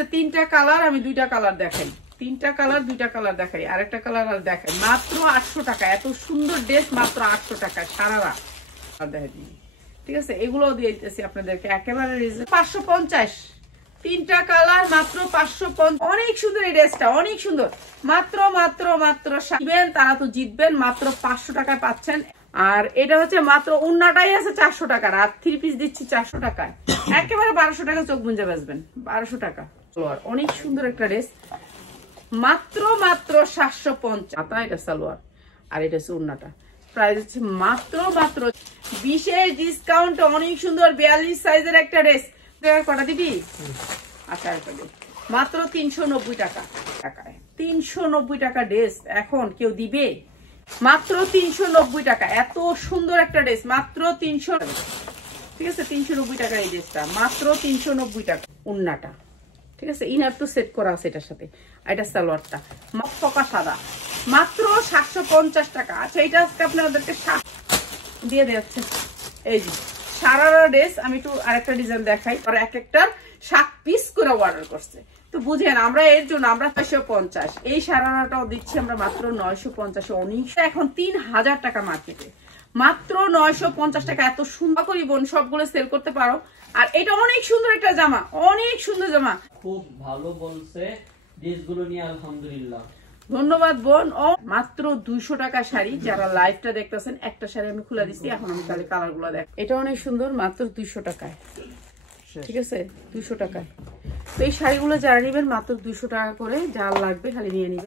আছে 3টা কালার, আমি 2টা কালার দেখাই, 3টা কালার 2টা কালার দেখাই, আরেকটা কালার আর দেখাই। মাত্র 800 টাকা, এত সুন্দর ড্রেস মাত্র 800 টাকা সারারা দেখাই দিই। ঠিক আছে, এগুলো দিয়ে দিতেছি আপনাদেরকে একেবারে 550, 3টা কালার মাত্র 550। অনেক সুন্দর এই ড্রেসটা, অনেক সুন্দর। মাত্র মাত্র মাত্র শিবেন তারা তো জিতবেন, মাত্র 500 টাকায় পাচ্ছেন। আর এটা হচ্ছে মাত্র উন্নাটাই আছে 400 টাকার, আর 3 পিস দিচ্ছি 400 টাকায়, একেবারে 1200 টাকা চোখ বুঝে বাঁচবেন। 1200 টাকা সালোয়ার, অনেক সুন্দর একটা ড্রেস, মাত্র মাত্র 750। এটা সালোয়ার আর এটা হচ্ছে উন্নাটা, প্রাইস হচ্ছে মাত্র মাত্র বিশেষ ডিসকাউন্ট। অনেক সুন্দর 42 সাইজের একটা ড্রেস। কটা দিবি? আচ্ছা একটা ড্রেস মাত্র 390 টাকা, 390 টাকা ড্রেস এখন কেউ দিবে? মাত্র 390 টাকা, এত সুন্দর একটা ড্রেস মাত্র 300। ঠিক আছে, 390 টাকা এই ড্রেসটা, মাত্র 390 টাকা। উন্নাটা ঠিক আছে, ইনার তো সেট করা আছে এটার সাথে। এটা সালোয়ারটা ফকা সাদা, মাত্র 750 টাকা। আচ্ছা এটা আজকে আপনাদেরকে দিয়ে দিচ্ছে। এই যে সারারা ড্রেস, আমি একটু আরেকটা ডিজাইন দেখাই। আর এক একটা 7 পিস করে অর্ডার করছে, তো বুঝেন আমরা এর জন্য আমরা 950। এই সারারাটাও দিচ্ছি আমরা মাত্র 950। অনেক এখন 3000 টাকা মার্কেটে, মাত্র 950 টাকা। এত সুন্দর করি বোন সবগুলো সেল করতে পারো। আর এটা অনেক সুন্দর একটা জামা, অনেক সুন্দর জামা, খুব ভালো বলছে ড্রেসগুলো নিয়ে আলহামদুলিল্লাহ। ধন্যবাদ বোন। ও মাত্র 200 টাকা শাড়ি। যারা লাইভটা দেখতেছেন, একটা শাড়ি আমি খুলে দিচ্ছি, এখন আমি তাহলে কালার গুলো দেখ। এটা অনেক সুন্দর, মাত্র 200 টাকায়। ঠিক আছে, 200 টাকায়। তো এই শাড়িগুলো যারা নেবেন মাত্র 200 টাকা করে, যার লাগবে খালি নিয়ে নিবেন।